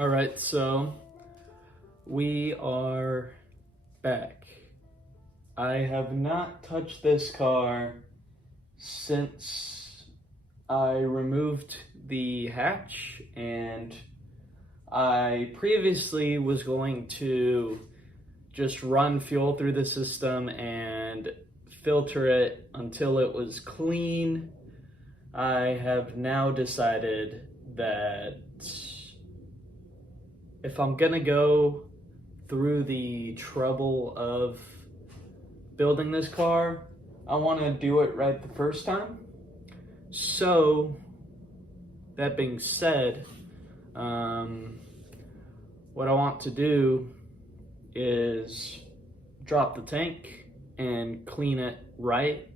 All right, so we are back. I have not touched this car since I removed the hatch, and I previously was going to just run fuel through the system and filter it until it was clean. I have now decided that if I'm gonna go through the trouble of building this car, I want to do it right the first time. So, that being said, what I want to do is drop the tank and clean it right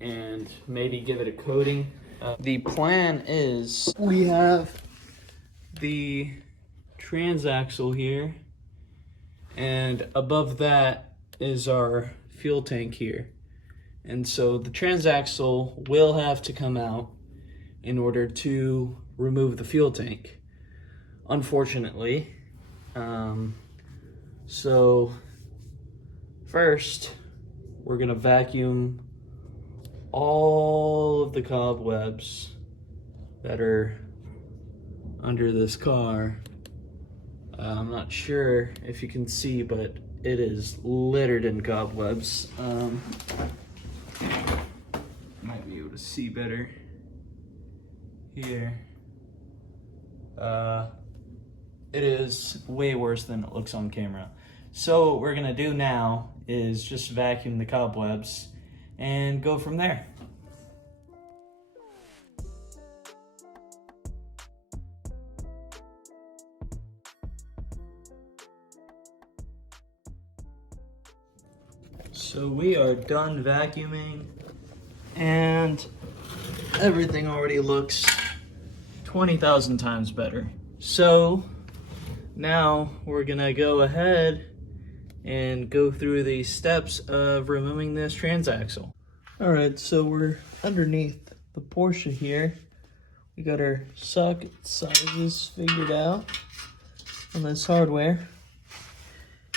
and maybe give it a coating. The plan is we have the transaxle here, and above that is our fuel tank here. And so the transaxle will have to come out in order to remove the fuel tank, unfortunately. So first, we're gonna vacuum all of the cobwebs that are under this car. I'm not sure if you can see, but it is littered in cobwebs. Might be able to see better here. It is way worse than it looks on camera. So what we're gonna do now is just vacuum the cobwebs and go from there. So we are done vacuuming, and everything already looks 20,000 times better. So now we're gonna go ahead and go through the steps of removing this transaxle. All right, so we're underneath the Porsche here. We got our socket sizes figured out on this hardware.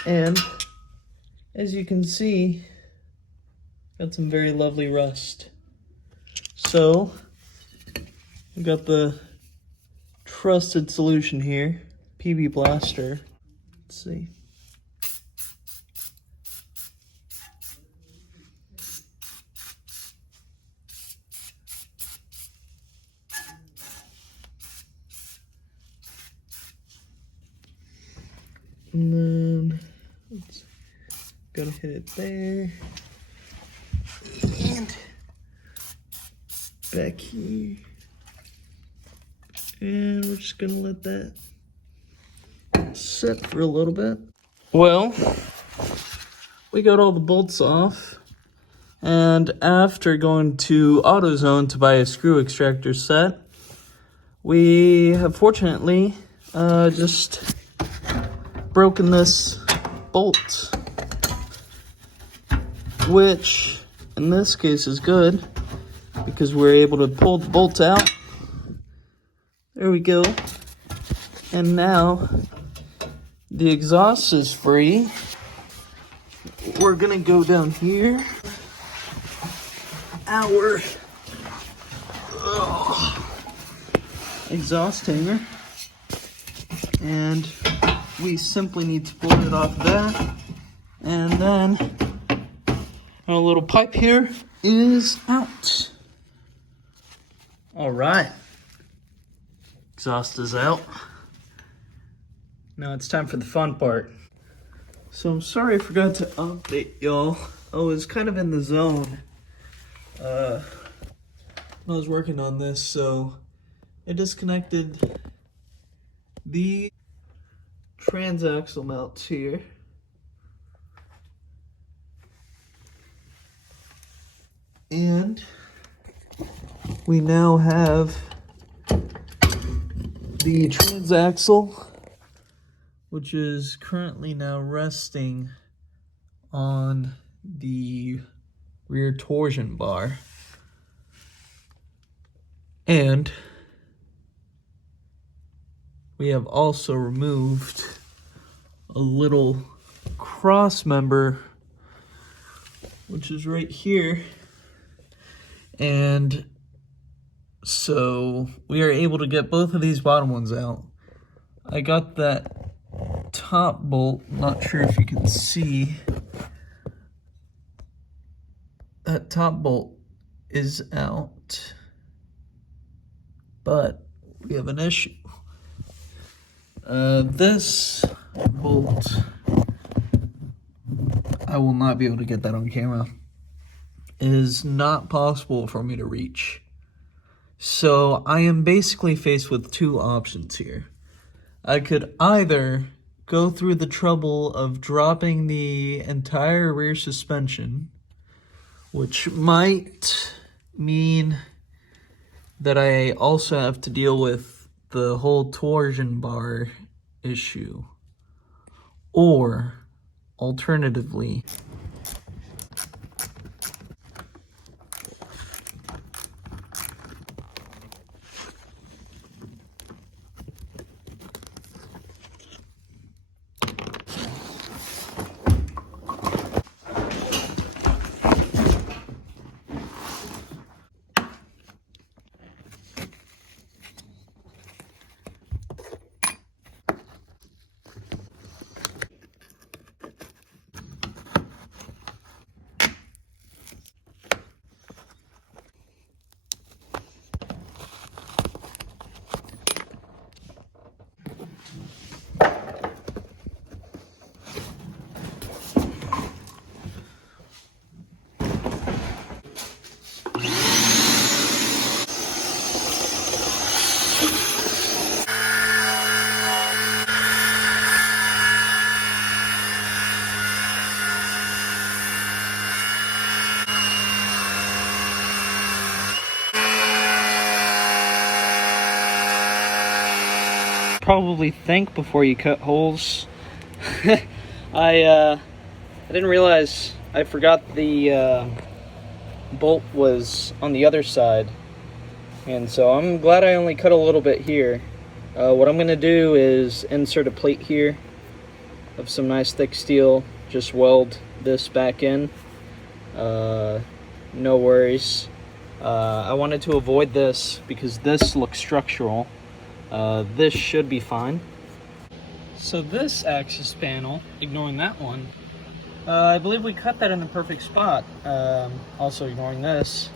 And as you can see, got some very lovely rust. So we got the trusted solution here, PB Blaster. Let's see. And then gotta hit it there. And back here. And we're just gonna let that sit for a little bit. Well, we got all the bolts off, and after going to AutoZone to buy a screw extractor set, we have fortunately just broken this bolt, which in this case is good because we're able to pull the bolt out. There we go. And now the exhaust is free. We're gonna go down here. Our exhaust hanger. And we simply need to pull it off that. And then our little pipe here is out. All right. Exhaust is out. Now it's time for the fun part. So I'm sorry I forgot to update y'all. I was kind of in the zone when I was working on this, so I disconnected the transaxle mounts here. And we now have the transaxle, which is currently now resting on the rear torsion bar. And we have also removed a little cross member, which is right here. And so we are able to get both of these bottom ones out. I got that top bolt, not sure if you can see. That top bolt is out, but we have an issue. This bolt, I will not be able to get that on camera. It is not possible for me to reach. So I am basically faced with two options here. I could either go through the trouble of dropping the entire rear suspension, which might mean that I also have to deal with the whole torsion bar issue, or alternatively, probably think before you cut holes. I didn't realize I forgot the bolt was on the other side, and so I'm glad I only cut a little bit here. What I'm gonna do is insert a plate here of some nice thick steel, just weld this back in. No worries. I wanted to avoid this because this looks structural. This should be fine. So this axis panel, ignoring that one, I believe we cut that in the perfect spot. Also ignoring this,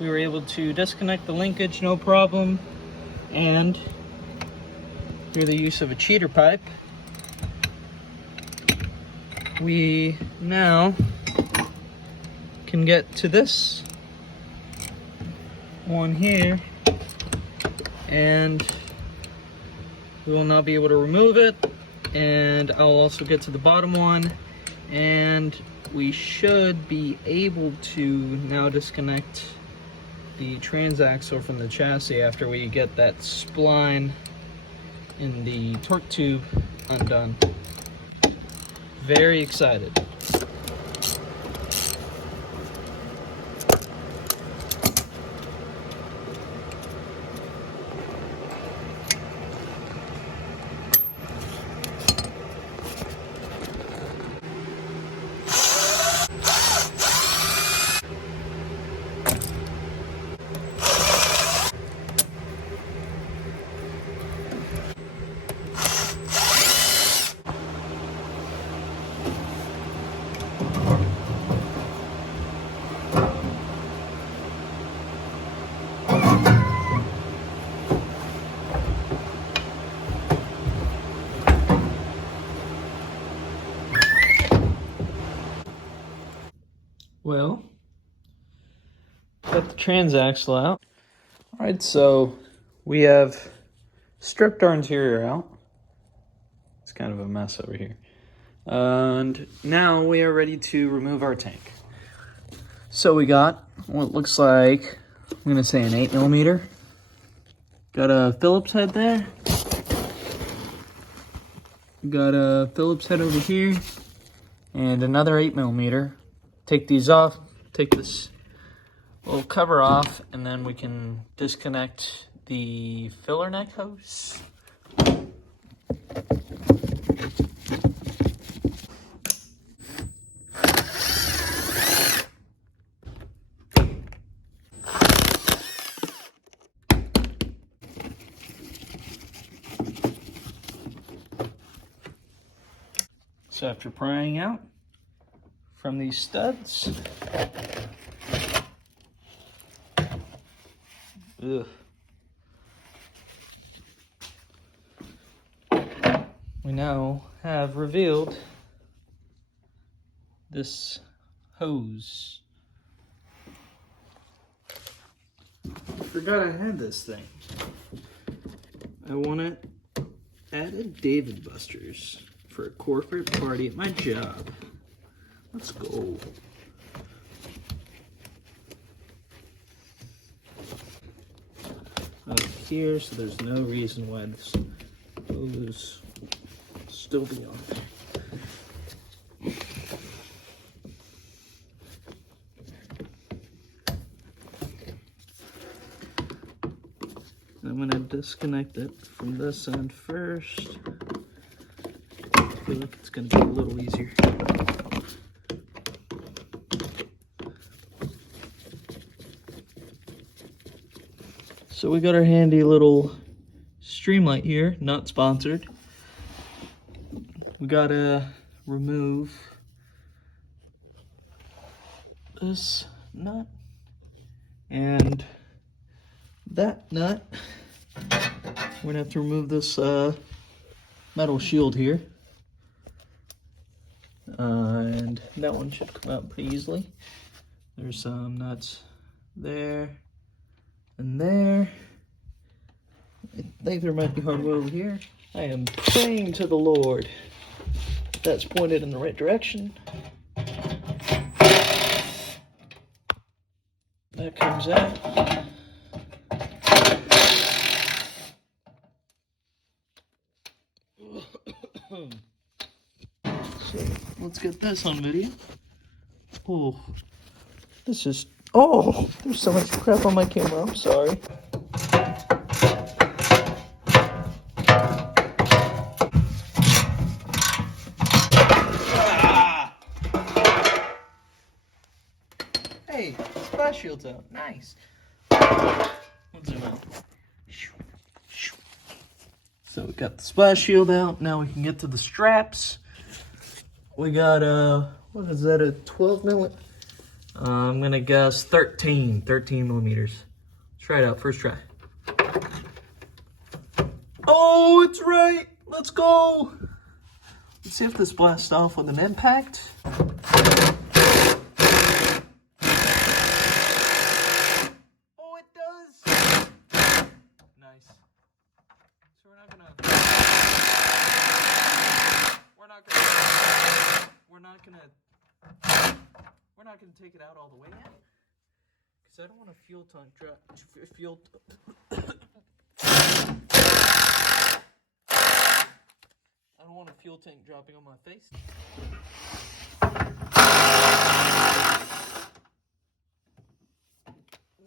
we were able to disconnect the linkage, no problem. And through the use of a cheater pipe, we now can get to this one here, and we will now be able to remove it, and I'll also get to the bottom one, and we should be able to now disconnect the transaxle from the chassis after we get that spline in the torque tube undone. Very excited. Well, got the transaxle out. All right, so we have stripped our interior out. It's kind of a mess over here. And now we are ready to remove our tank. So we got what looks like, I'm gonna say an 8mm. Got a Phillips head there. Got a Phillips head over here. And another 8mm. Take these off, take this little cover off, and then we can disconnect the filler neck hose. So after prying out from these studs, ugh, we now have revealed this hose. I forgot I had this thing. I want it at a Dave & Buster's for a corporate party at my job. Let's go. Up here, so there's no reason why this hose will still be on there. I'm going to disconnect it from this end first. I feel like it's going to be a little easier. So we got our handy little Streamlight here, not sponsored. We got to remove this nut and that nut. We're gonna have to remove this metal shield here, and that one should come out pretty easily. There's some nuts there and there. I think there might be hardware over here. I am praying to the Lord that's pointed in the right direction. That comes out. So let's get this on video. Oh, this is, oh, there's so much crap on my camera. I'm sorry. Ah! Hey, splash shield's out. Nice. Let's zoom out. So we got the splash shield out. Now we can get to the straps. We got what is that, a 12 millimeter? I'm gonna guess 13 millimeters. Let's try it out, first try. Oh, it's right, let's go. Let's see if this blasts off with an impact. Oh, it does. Nice. So we're not gonna take it out all the way yet, because I don't want a fuel tank drop. I don't want a fuel tank dropping on my face.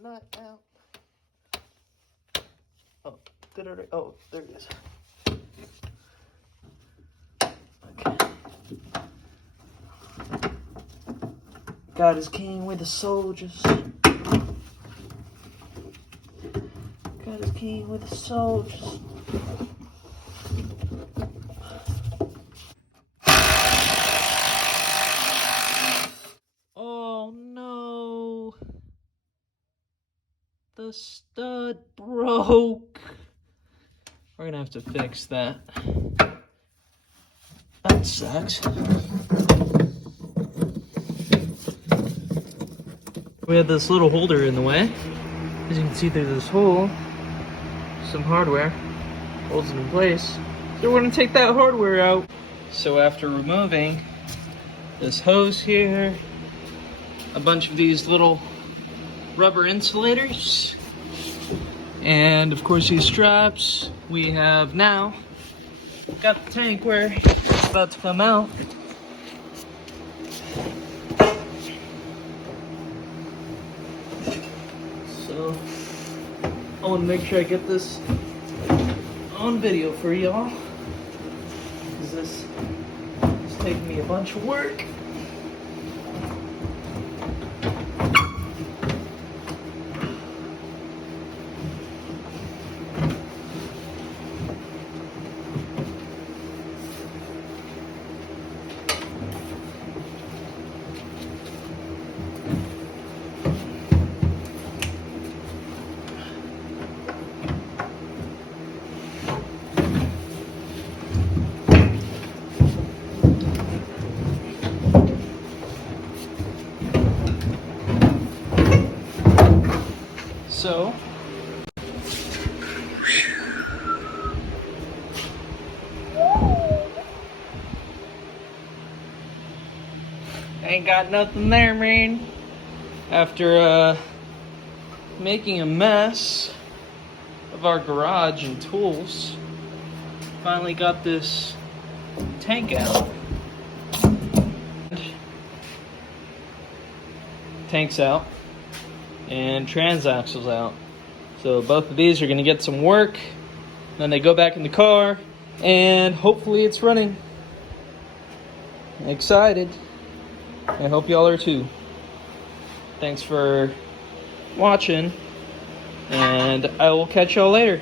Not out. Oh, did it? Oh, there it is. God is king with the soldiers. God is king with the soldiers. Oh no. The stud broke. We're gonna have to fix that. That sucks. We had this little holder in the way. As you can see through this hole, some hardware holds it in place. So we're gonna take that hardware out. So after removing this hose here, a bunch of these little rubber insulators, and of course these straps, we have now got the tank where it's about to come out. So I want to make sure I get this on video for y'all. because this is taking me a bunch of work. So, ain't got nothing there, man. After making a mess of our garage and tools, finally got this tank out. Tank's out and transaxle's out. So both of these are going to get some work. Then they go back in the car and hopefully it's running. Excited. I hope y'all are too. Thanks for watching and I will catch y'all later.